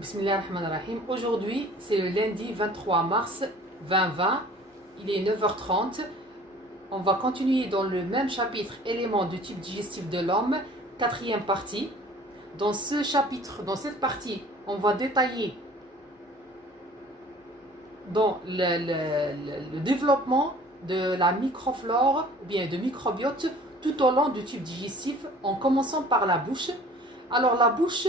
Bismillahirrahmanirrahim. Aujourd'hui, c'est le lundi 23 mars 2020. Il est 9h30. On va continuer dans le même chapitre, éléments du tube digestif de l'homme, quatrième partie. Dans ce chapitre, dans cette partie, on va détailler dans le développement de la microflore ou bien de microbiote tout au long du tube digestif, en commençant par la bouche. Alors la bouche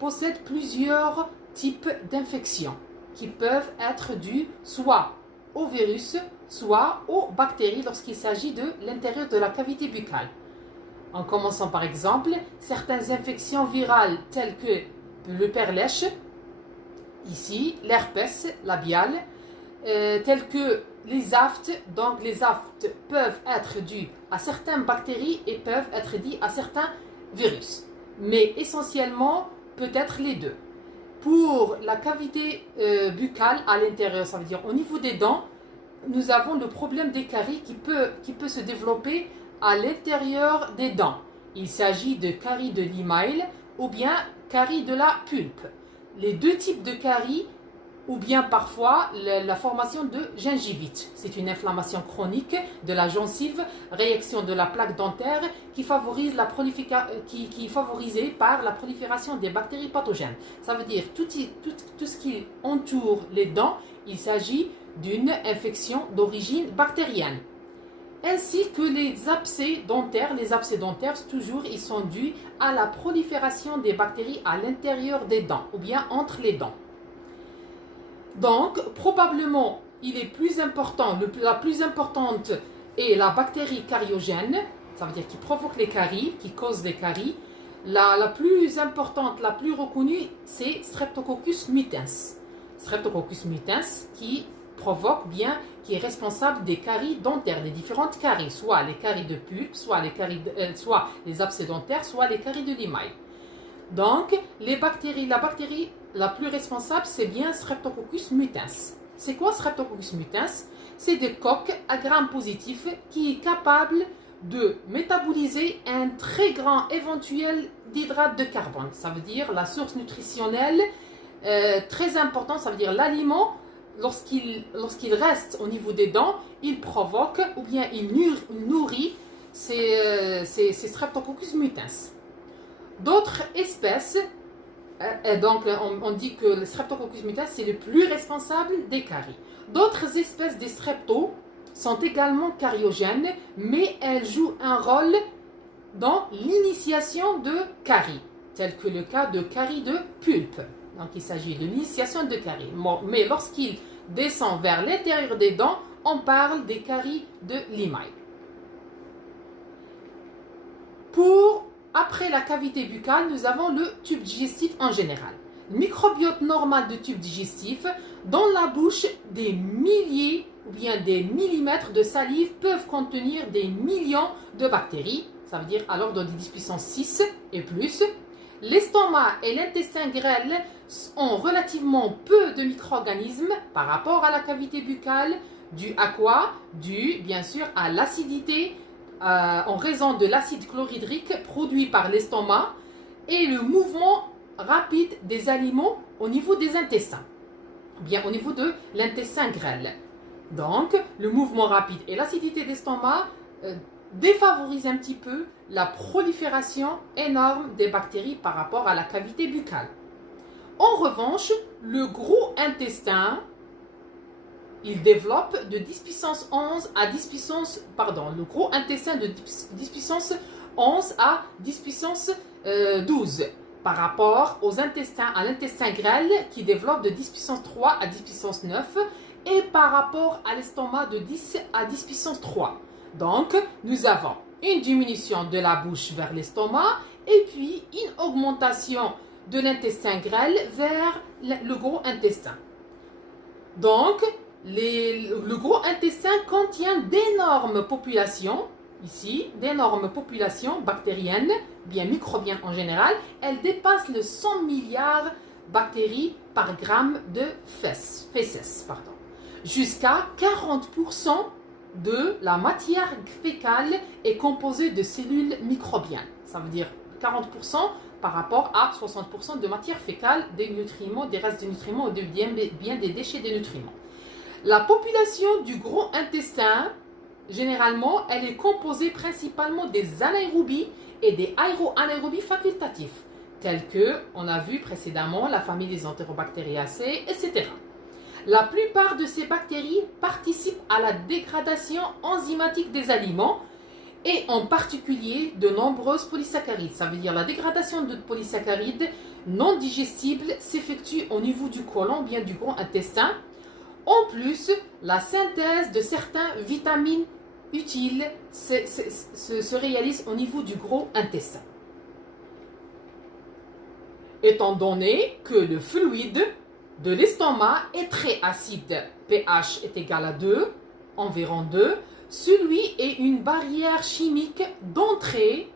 possède plusieurs types d'infections qui peuvent être dues soit au virus, soit aux bactéries lorsqu'il s'agit de l'intérieur de la cavité buccale. En commençant par exemple, certaines infections virales telles que le perlèche, ici l'herpès labial, telles que les aftes. Donc les aftes peuvent être dus à certaines bactéries et peuvent être dus à certains virus. Mais essentiellement, peut-être les deux. Pour la cavité buccale à l'intérieur, ça veut dire au niveau des dents, nous avons le problème des caries qui peut se développer à l'intérieur des dents. Il s'agit de caries de l'email ou bien caries de la pulpe. Les deux types de caries, ou bien parfois la formation de gingivite. C'est une inflammation chronique de la gencive, réaction de la plaque dentaire qui favorise qui est favorisée par la prolifération des bactéries pathogènes. Ça veut dire tout ce qui entoure les dents, il s'agit d'une infection d'origine bactérienne. Ainsi que les abcès dentaires. Les abcès dentaires, toujours, ils sont dus à la prolifération des bactéries à l'intérieur des dents ou bien entre les dents. Donc, probablement, il est plus important, la plus importante est la bactérie cariogène, ça veut dire qui provoque les caries, qui cause les caries. La plus importante, la plus reconnue, c'est Streptococcus mutans. Streptococcus mutans qui provoque bien, qui est responsable des caries dentaires, des différentes caries, soit les caries de pulpe, soit les abcès dentaires, soit les caries de l'émail. Donc, la bactérie la plus responsable, c'est bien Streptococcus mutans. C'est quoi Streptococcus mutans? C'est des coques à gram positif qui est capable de métaboliser un très grand éventuel d'hydrate de carbone. Ça veut dire la source nutritionnelle très importante, ça veut dire l'aliment, lorsqu'il reste au niveau des dents, il provoque ou bien il nourrit ces Streptococcus mutans. D'autres espèces, donc on dit que le Streptococcus mutans c'est le plus responsable des caries. D'autres espèces de strepto sont également cariogènes, mais elles jouent un rôle dans l'initiation de caries, tel que le cas de caries de pulpe. Donc il s'agit de l'initiation de caries. Mais lorsqu'il descend vers l'intérieur des dents, on parle des caries de l'émail. Après la cavité buccale, nous avons le tube digestif en général. Le microbiote normal du tube digestif, dans la bouche, des milliers ou bien des millimètres de salive peuvent contenir des millions de bactéries, ça veut dire à l'ordre de 10 puissance 6 et plus. L'estomac et l'intestin grêle ont relativement peu de micro-organismes par rapport à la cavité buccale, dû à quoi? Dû bien sûr à l'acidité, en raison de l'acide chlorhydrique produit par l'estomac et le mouvement rapide des aliments au niveau des intestins, bien au niveau de l'intestin grêle. Donc, le mouvement rapide et l'acidité d'estomac défavorisent un petit peu la prolifération énorme des bactéries par rapport à la cavité buccale. En revanche, le gros intestin, il développe de 10 puissance 11 à 10 puissance, le gros intestin de 10 puissance 11 à 10 puissance 12 par rapport à l'intestin grêle qui développe de 10 puissance 3 à 10 puissance 9 et par rapport à l'estomac de 10 à 10 puissance 3. Donc, nous avons une diminution de la bouche vers l'estomac et puis une augmentation de l'intestin grêle vers le gros intestin. Donc, le gros intestin contient d'énormes populations, ici, d'énormes populations bactériennes, bien microbiennes en général. Elles dépassent le 100 milliards de bactéries par gramme de fesses. Jusqu'à 40% de la matière fécale est composée de cellules microbiennes. Ça veut dire 40% par rapport à 60% de matière fécale, des nutriments, des restes de nutriments ou bien des déchets de nutriments. La population du gros intestin, généralement, elle est composée principalement des anaérobies et des aéroanaérobies facultatifs, tels que, on a vu précédemment, la famille des Enterobacteriaceae, etc. La plupart de ces bactéries participent à la dégradation enzymatique des aliments et en particulier de nombreuses polysaccharides. Ça veut dire la dégradation de polysaccharides non digestibles s'effectue au niveau du côlon, bien du gros intestin. En plus, la synthèse de certaines vitamines utiles se réalise au niveau du gros intestin. Étant donné que le fluide de l'estomac est très acide, pH est égal à 2, environ 2, celui est une barrière chimique d'entrée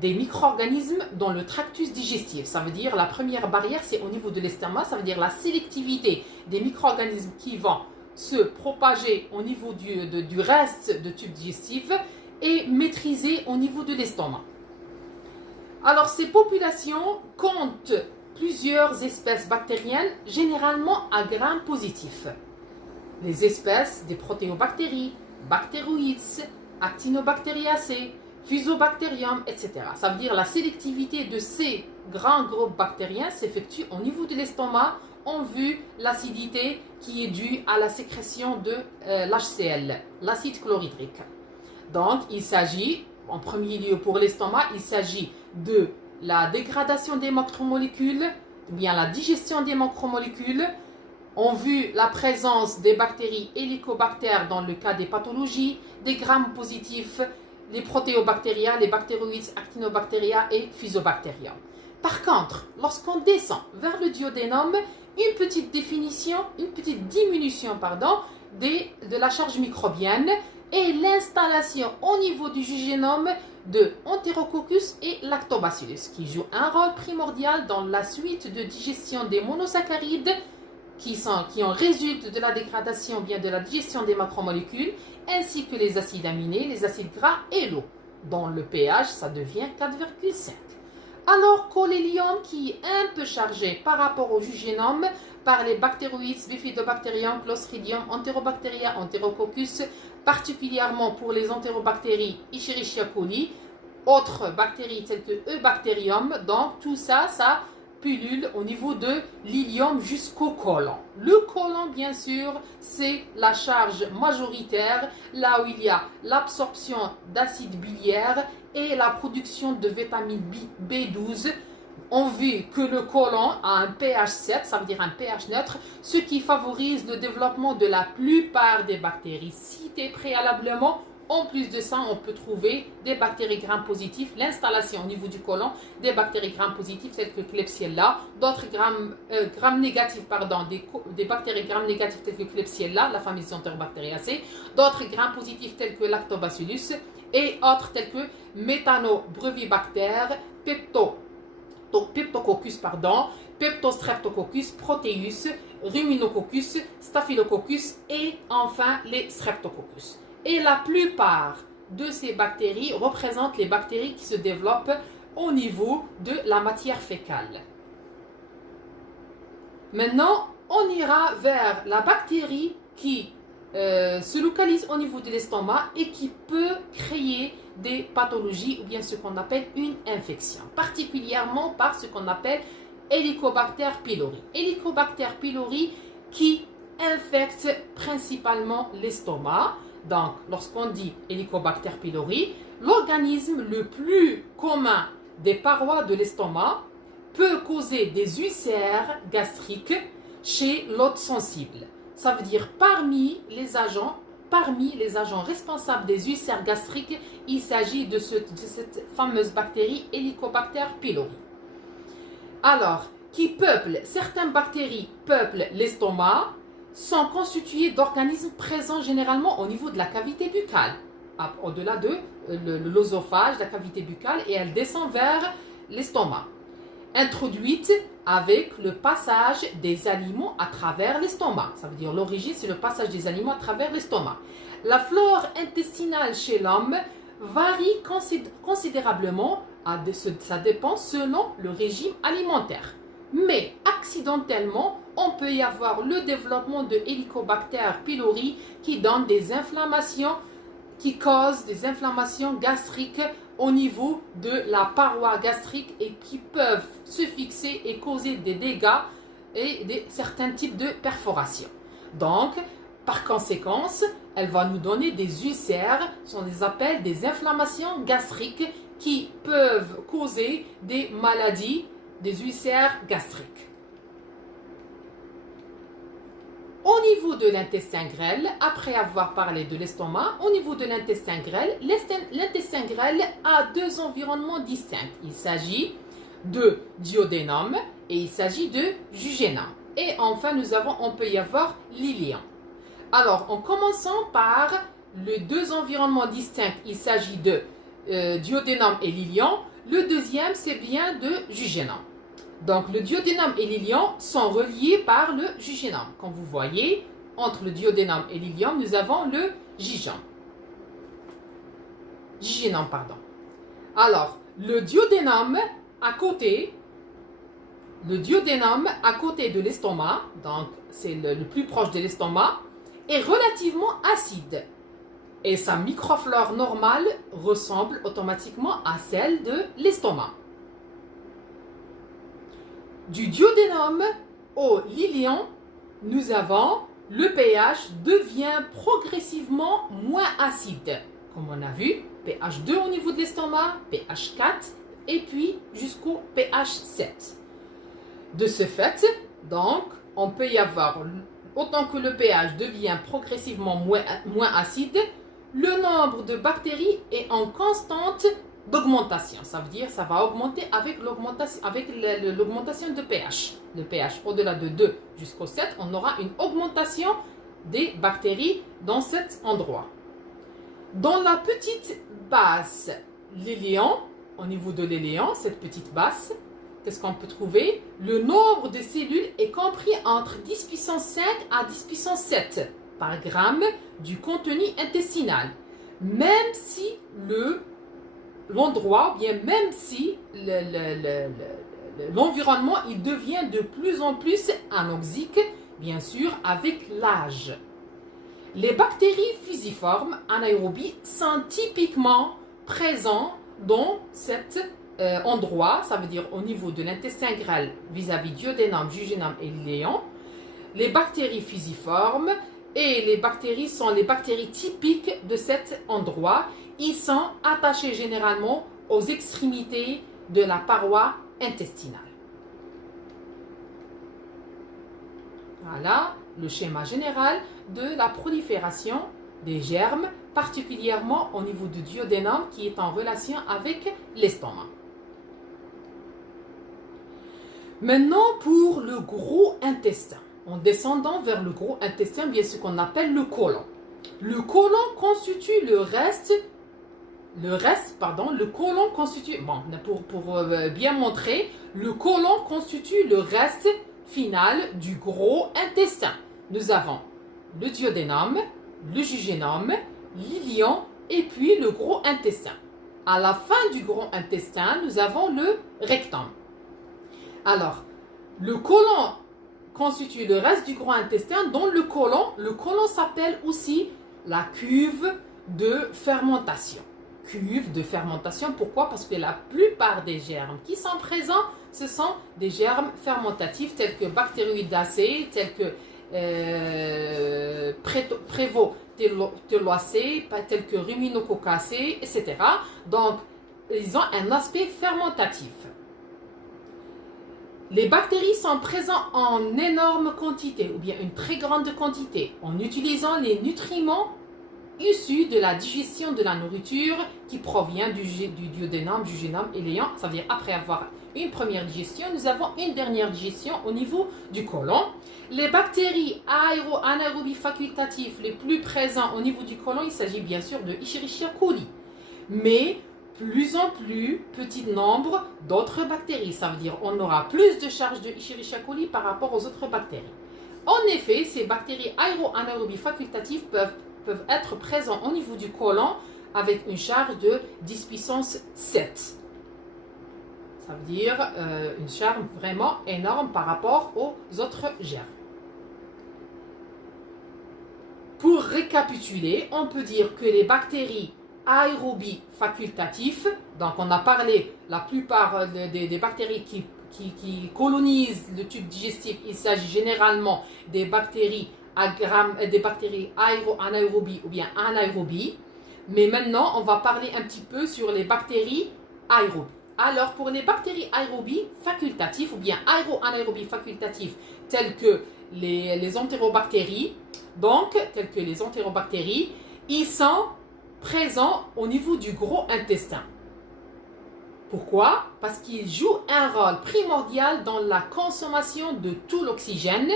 des micro-organismes dans le tractus digestif. Ça veut dire la première barrière, c'est au niveau de l'estomac, ça veut dire la sélectivité des micro-organismes qui vont se propager au niveau du reste de tube digestif et maîtrisée au niveau de l'estomac. Alors, ces populations comptent plusieurs espèces bactériennes, généralement à gram positif. Les espèces des protéobactéries, Bacteroides, Actinobacteriaceae, Fusobacterium, etc. Ça veut dire la sélectivité de ces grands groupes bactériens s'effectue au niveau de l'estomac en vue de l'acidité qui est due à la sécrétion de l'HCl, l'acide chlorhydrique. Donc, il s'agit, en premier lieu pour l'estomac, il s'agit de la dégradation des macromolécules, ou bien la digestion des macromolécules, en vue la présence des bactéries hélicobactères dans le cas des pathologies, des grammes positifs, les protéobactéria, les bactéroïdes, actinobacteria et fusobacteria. Par contre, lorsqu'on descend vers le duodénum, une petite diminution de la charge microbienne et l'installation au niveau du jugénome de Enterococcus et Lactobacillus, qui jouent un rôle primordial dans la suite de digestion des monosaccharides qui en résultent de la dégradation bien de la digestion des macromolécules, ainsi que les acides aminés, les acides gras et l'eau. Dans le pH, ça devient 4,5. Alors, cholélium qui est un peu chargé par rapport au jugénome par les bactéroïdes, Bifidobacterium, Clostridium, Enterobacteria, Enterococcus, particulièrement pour les entérobactéries Escherichia coli, autres bactéries telles que Eubacterium. Donc, tout ça, ça pullule au niveau de l'ilium jusqu'au côlon. Le côlon, bien sûr, c'est la charge majoritaire, là où il y a l'absorption d'acide biliaire et la production de vitamine B12. On vit que le côlon a un pH 7, ça veut dire un pH neutre, ce qui favorise le développement de la plupart des bactéries citées préalablement. En plus de ça, on peut trouver des bactéries gram positifs, l'installation au niveau du côlon, des bactéries gram positifs telles que Klebsiella, d'autres gram négatifs, des bactéries gram négatifs telles que Klebsiella, la famille des Enterobacteriaceae, d'autres gram positifs tels que Lactobacillus et autres tels que Methanobrevibacter, Peptococcus, Peptostreptococcus, Proteus, Ruminococcus, Staphylococcus et enfin les Streptococcus. Et la plupart de ces bactéries représentent les bactéries qui se développent au niveau de la matière fécale. Maintenant, on ira vers la bactérie qui se localise au niveau de l'estomac et qui peut créer des pathologies ou bien ce qu'on appelle une infection, particulièrement par ce qu'on appelle Helicobacter pylori. Helicobacter pylori qui infecte principalement l'estomac. Donc, lorsqu'on dit Helicobacter pylori, l'organisme le plus commun des parois de l'estomac peut causer des ulcères gastriques chez l'hôte sensible. Ça veut dire parmi les agents responsables des ulcères gastriques, il s'agit de cette fameuse bactérie Helicobacter pylori. Alors, certaines bactéries peuplent l'estomac, sont constituées d'organismes présents généralement au niveau de la cavité buccale, au-delà de l'œsophage, la cavité buccale, et elles descendent vers l'estomac, introduites avec le passage des aliments à travers l'estomac. Ça veut dire l'origine, c'est le passage des aliments à travers l'estomac. La flore intestinale chez l'homme varie considérablement Ça dépend selon le régime alimentaire. Mais accidentellement, on peut y avoir le développement de Helicobacter pylori qui donne des inflammations, qui causent des inflammations gastriques au niveau de la paroi gastrique et qui peuvent se fixer et causer des dégâts et certains types de perforations. Donc, par conséquence, elle va nous donner des ulcères, ce qu'on appelle des inflammations gastriques qui peuvent causer des maladies, des ulcères gastriques. Au niveau de l'intestin grêle, après avoir parlé de l'estomac, au niveau de l'intestin grêle, l'intestin grêle a deux environnements distincts. Il s'agit de duodénum et il s'agit de jujénum. Et enfin, on peut y avoir l'iléon. Alors, en commençant par les deux environnements distincts, il s'agit de duodénum et l'iléon. Le deuxième, c'est bien de jujénum. Donc, le duodénum et l'iléon sont reliés par le jujénum. Comme vous voyez, entre le duodénum et l'iléon, nous avons le jujénum. Alors, le duodénum à côté de l'estomac, donc c'est le plus proche de l'estomac, est relativement acide. Et sa microflore normale ressemble automatiquement à celle de l'estomac. Du duodénum au l'iléon, nous avons le pH devient progressivement moins acide. Comme on a vu, pH 2 au niveau de l'estomac, pH 4 et puis jusqu'au pH 7. De ce fait, donc, on peut y avoir, autant que le pH devient progressivement moins acide, le nombre de bactéries est en constante d'augmentation. Ça veut dire que ça va augmenter avec l'augmentation de pH. Le pH au-delà de 2 jusqu'au 7, on aura une augmentation des bactéries dans cet endroit. Dans la petite basse, l'iléon, au niveau de l'iléon, cette petite basse, qu'est-ce qu'on peut trouver? Le nombre de cellules est compris entre 10 puissance 5 à 10 puissance 7 par gramme du contenu intestinal. Même si l'endroit, ou bien même si l'environnement il devient de plus en plus anoxique, bien sûr, avec l'âge. Les bactéries fusiformes anaérobies sont typiquement présentes dans cet endroit, ça veut dire au niveau de l'intestin grêle vis-à-vis duodénum, jujénum et l'iléon. Les bactéries fusiformes et les bactéries sont les bactéries typiques de cet endroit. Ils sont attachés généralement aux extrémités de la paroi intestinale. Voilà le schéma général de la prolifération des germes, particulièrement au niveau du duodénum qui est en relation avec l'estomac. Maintenant pour le gros intestin. En descendant vers le gros intestin, bien ce qu'on appelle le côlon. Le côlon constitue le côlon constitue, pour bien montrer, le côlon constitue le reste final du gros intestin. Nous avons le duodénum, le jujénum, l'iléon et puis le gros intestin. À la fin du gros intestin, nous avons le rectum. Alors, le côlon constitue le reste du gros intestin, dont le côlon s'appelle aussi la cuve de fermentation. Cuve de fermentation, pourquoi? Parce que la plupart des germes qui sont présents, ce sont des germes fermentatifs tels que Bacteroidacées, tels que Prévotellacées, tels que Ruminococcacées, etc. Donc, ils ont un aspect fermentatif. Les bactéries sont présentes en énorme quantité ou bien une très grande quantité en utilisant les nutriments issus de la digestion de la nourriture qui provient du duodénum, du jujénum et l'iléon. Ça veut dire après avoir une première digestion, nous avons une dernière digestion au niveau du côlon. Les bactéries anaérobies facultatives les plus présentes au niveau du côlon, il s'agit bien sûr de Escherichia coli. Mais plus en plus petit nombre d'autres bactéries. Ça veut dire qu'on aura plus de charge de Escherichia coli par rapport aux autres bactéries. En effet, ces bactéries anaérobies facultatives peuvent être présentes au niveau du côlon avec une charge de 10 puissance 7. Ça veut dire une charge vraiment énorme par rapport aux autres germes. Pour récapituler, on peut dire que les bactéries aérobies facultatives, donc on a parlé la plupart des bactéries qui colonisent le tube digestif, il s'agit généralement des bactéries anaérobies ou bien anaérobies. Mais maintenant, on va parler un petit peu sur les bactéries aérobies. Alors, pour les bactéries aérobies facultatives ou bien aéro-anaérobies facultatives, telles que les entérobactéries, ils sont présents au niveau du gros intestin. Pourquoi? Parce qu'ils jouent un rôle primordial dans la consommation de tout l'oxygène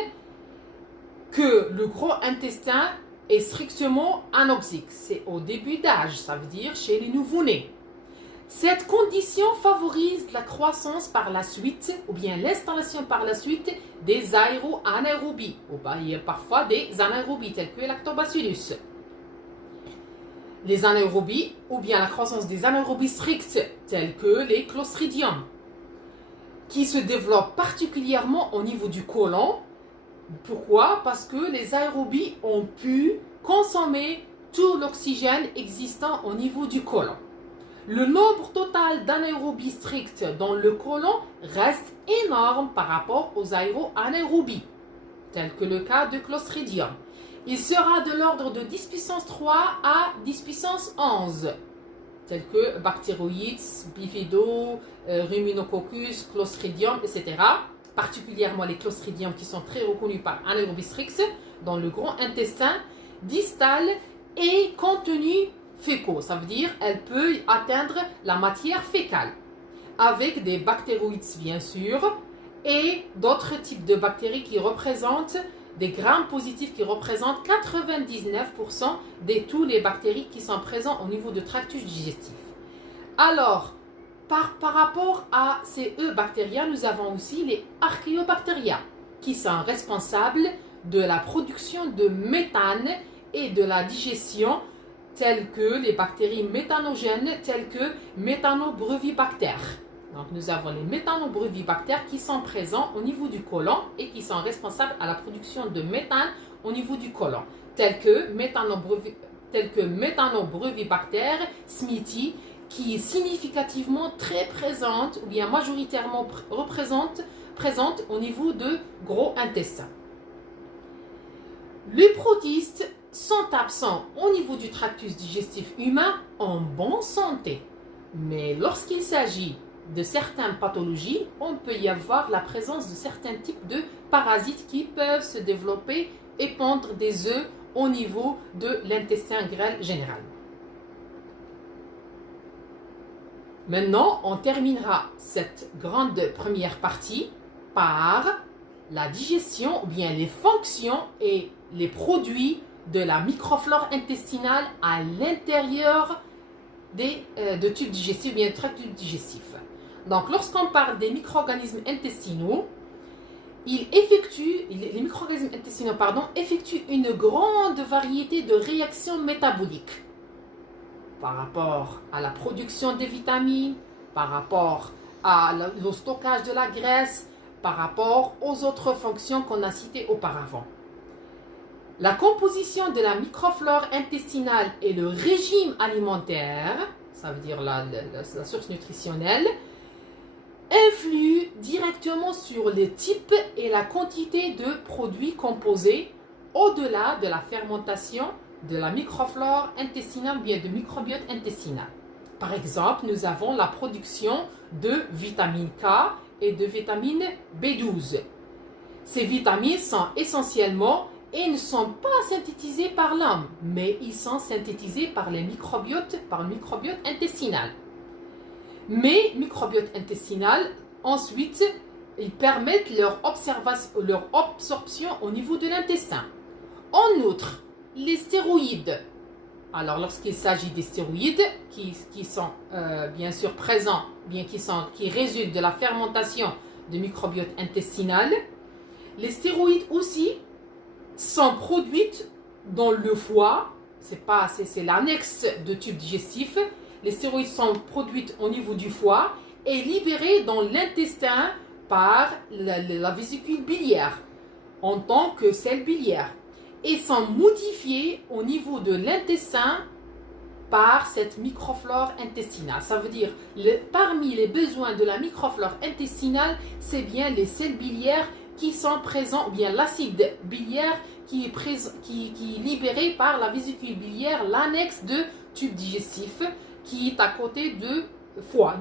que le gros intestin est strictement anoxique. C'est au début d'âge, ça veut dire chez les nouveau-nés. Cette condition favorise la croissance par la suite ou bien l'installation par la suite des aéro-anaérobies ou parfois des anaérobies tels que lactobacillus. Les anaérobies ou bien la croissance des anaérobies strictes tels que les clostridium qui se développent particulièrement au niveau du côlon. Pourquoi? Parce que les aérobies ont pu consommer tout l'oxygène existant au niveau du côlon. Le nombre total d'anaérobies strictes dans le côlon reste énorme par rapport aux aéro-anaérobies, tel que le cas de Clostridium. Il sera de l'ordre de 10 puissance 3 à 10 puissance 11, tels que Bacteroides, Bifido, Ruminococcus, Clostridium, etc. Particulièrement les Clostridium qui sont très reconnus par anaérobies strictes dans le grand intestin distal et contenu fécaux. Ça veut dire qu'elle peut atteindre la matière fécale avec des bactéroïdes bien sûr et d'autres types de bactéries qui représentent des grammes positifs qui représentent 99% de toutes les bactéries qui sont présentes au niveau du tractus digestif. Alors, par rapport à ces bactéries, nous avons aussi les archéobactéries qui sont responsables de la production de méthane et de la digestion telles que les bactéries méthanogènes telles que méthanobrevibactères. Donc nous avons les méthanobrevibactères qui sont présents au niveau du côlon et qui sont responsables à la production de méthane au niveau du côlon, tels que méthanobrevibactère smithi qui est significativement très présente ou bien majoritairement présente au niveau de gros intestin. Les protistes sont absents au niveau du tractus digestif humain en bonne santé. Mais lorsqu'il s'agit de certaines pathologies, on peut y avoir la présence de certains types de parasites qui peuvent se développer et pondre des œufs au niveau de l'intestin grêle général. Maintenant, on terminera cette grande première partie par la digestion ou bien les fonctions et les produits de la microflore intestinale à l'intérieur de tubes digestifs ou bien tractus digestif. Donc, lorsqu'on parle des micro-organismes intestinaux, les micro-organismes intestinaux effectuent une grande variété de réactions métaboliques par rapport à la production des vitamines, par rapport au stockage de la graisse, par rapport aux autres fonctions qu'on a citées auparavant. La composition de la microflore intestinale et le régime alimentaire, ça veut dire la source nutritionnelle, influent directement sur le type et la quantité de produits composés au-delà de la fermentation de la microflore intestinale ou bien de microbiote intestinal. Par exemple, nous avons la production de vitamine K et de vitamine B12. Ces vitamines sont essentiellement et ne sont pas synthétisés par l'homme, mais ils sont synthétisés par le microbiote intestinal. Mais microbiote intestinal, ensuite, ils permettent leur absorption au niveau de l'intestin. En outre, les stéroïdes. Alors, lorsqu'il s'agit des stéroïdes qui sont bien sûr présents, qui résultent de la fermentation du microbiote intestinal, les stéroïdes aussi sont produites dans le foie, c'est l'annexe de tube digestif. Les stéroïdes sont produites au niveau du foie est libérée dans l'intestin par la vésicule biliaire en tant que sels biliaires et sont modifiées au niveau de l'intestin par cette microflore intestinale. Ça veut dire, parmi les besoins de la microflore intestinale, c'est bien les sels biliaires qui sont présents, ou bien l'acide biliaire qui est libéré par la vésicule biliaire, l'annexe de tube digestif, qui est à côté du foie.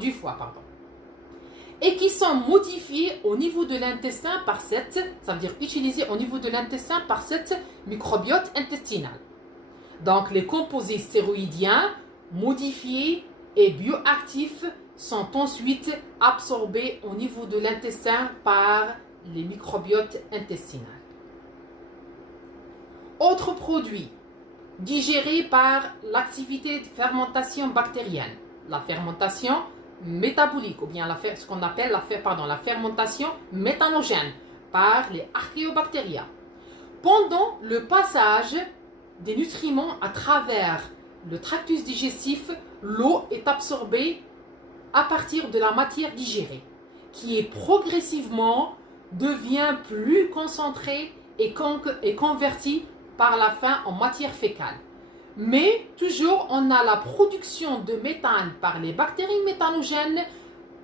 Et qui sont modifiés au niveau de l'intestin par ça veut dire utilisés au niveau de l'intestin par cette microbiote intestinale. Donc, les composés stéroïdiens modifiés et bioactifs sont ensuite absorbés au niveau de l'intestin par les microbiotes intestinales. Autres produits digérés par l'activité de fermentation bactérienne, la fermentation métabolique ou bien ce qu'on appelle la fermentation méthanogène par les archéobactéria. Pendant le passage des nutriments à travers le tractus digestif, l'eau est absorbée à partir de la matière digérée, qui est progressivement devient plus concentrée et convertie par la fin en matière fécale. Mais toujours, on a la production de méthane par les bactéries méthanogènes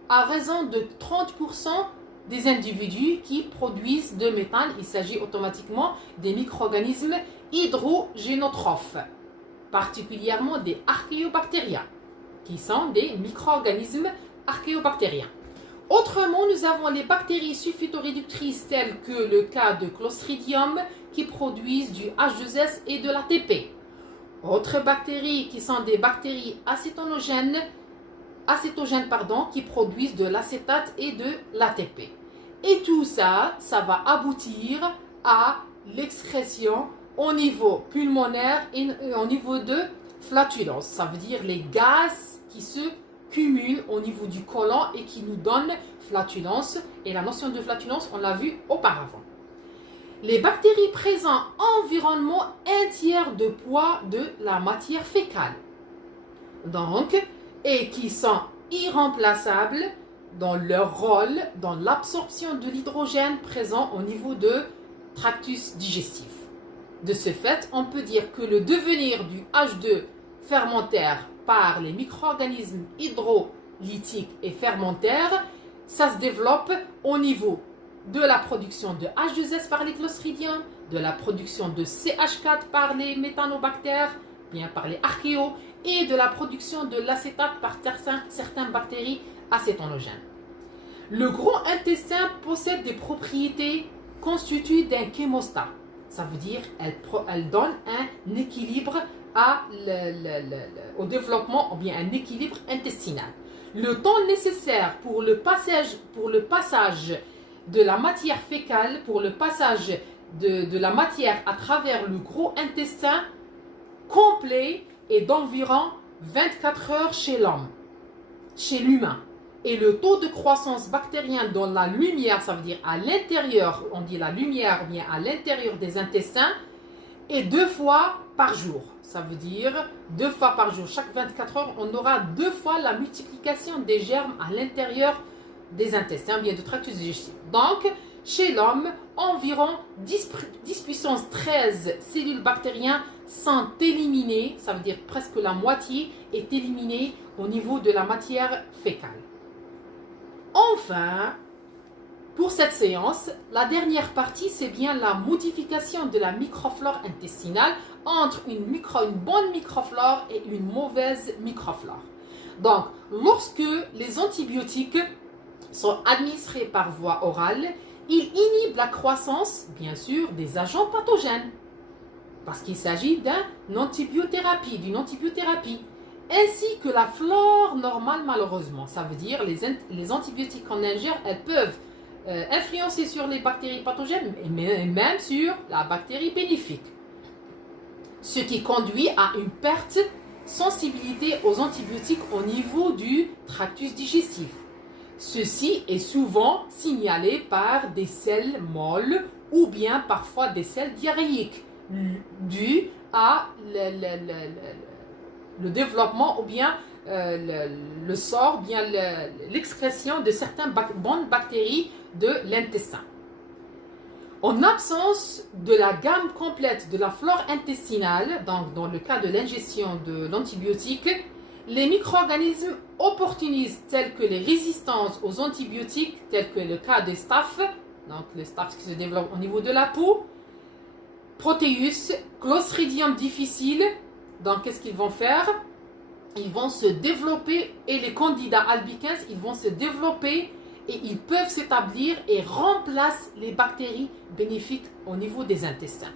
à raison de 30% des individus qui produisent de méthane. Il s'agit automatiquement des micro-organismes hydrogénotrophes, particulièrement des archéobactéria, qui sont des micro-organismes archéobactériens. Autrement, nous avons les bactéries sulfitoréductrices telles que le cas de Clostridium qui produisent du H2S et de l'ATP. Autres bactéries qui sont des bactéries acétogènes qui produisent de l'acétate et de l'ATP. Et tout ça, ça va aboutir à l'excrétion au niveau pulmonaire et au niveau de flatulence. Ça veut dire les gaz qui se cumulent au niveau du côlon et qui nous donnent flatulence. Et la notion de flatulence, on l'a vu auparavant. Les bactéries présentent environnement un tiers de poids de la matière fécale. Donc, et qui sont irremplaçables dans leur rôle dans l'absorption de l'hydrogène présent au niveau de tractus digestif. De ce fait, on peut dire que le devenir du H2 fermentaire par les micro-organismes hydrolytiques et fermentaires, ça se développe au niveau de la production de H2S par les Clostridium, de la production de CH4 par les méthanobactères, bien par les archéos, et de la production de l'acétate par certaines bactéries acétonogènes. Le gros intestin possède des propriétés constituées d'un chémostat. Ça veut dire qu'elle donne un équilibre au développement, ou bien un équilibre intestinal. Le temps nécessaire pour le passage de la matière fécale, pour le passage de la matière à travers le gros intestin complet est d'environ 24 heures chez l'homme, chez l'humain. Et le taux de croissance bactérien dans la lumière, ça veut dire à l'intérieur, on dit la lumière, bien à l'intérieur des intestins, est 2 fois par jour. Ça veut dire 2 fois par jour. Chaque 24 heures, on aura 2 fois la multiplication des germes à l'intérieur des intestins, bien de tractus digestif. Donc, chez l'homme, environ 10 puissance 13 cellules bactériennes sont éliminées, ça veut dire presque la moitié est éliminée au niveau de la matière fécale. Enfin, pour cette séance, la dernière partie, c'est bien la modification de la microflore intestinale entre une bonne microflore et une mauvaise microflore. Donc, lorsque les antibiotiques sont administrés par voie orale, ils inhibent la croissance, bien sûr, des agents pathogènes. Parce qu'il s'agit d'une antibiothérapie, ainsi que la flore normale, malheureusement. Ça veut dire les antibiotiques qu'on ingère, elles peuvent influencer sur les bactéries pathogènes, mais même sur la bactérie bénéfique. Ce qui conduit à une perte de sensibilité aux antibiotiques au niveau du tractus digestif. Ceci est souvent signalé par des selles molles ou bien parfois des selles diarrhéiques dues à le développement ou bien le sort, bien l'excrétion de certaines bonnes bactéries de l'intestin. En absence de la gamme complète de la flore intestinale, donc dans le cas de l'ingestion de l'antibiotique, les micro-organismes opportunistes tels que les résistances aux antibiotiques, tels que le cas des staphes, donc les staphes qui se développent au niveau de la peau, Proteus, Clostridium difficile, donc qu'est-ce qu'ils vont faire? Ils vont se développer, et les Candida albicans, ils vont se développer et ils peuvent s'établir et remplacent les bactéries bénéfiques au niveau des intestins.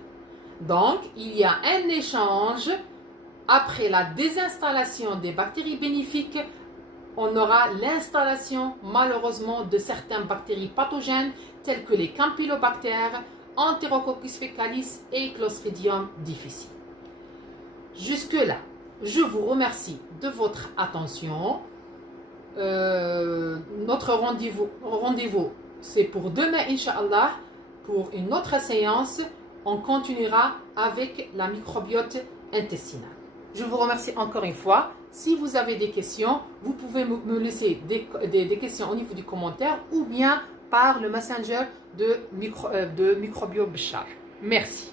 Donc, il y a un échange. Après la désinstallation des bactéries bénéfiques, on aura l'installation malheureusement de certaines bactéries pathogènes telles que les campylobactères, Enterococcus fecalis et Clostridium difficile. Jusque-là, je vous remercie de votre attention. Notre rendez-vous, c'est pour demain, Inch'Allah, pour une autre séance. On continuera avec la microbiote intestinale. Je vous remercie encore une fois. Si vous avez des questions, vous pouvez me laisser des questions au niveau du commentaire ou bien par le messenger de Microbio Bchar. Merci.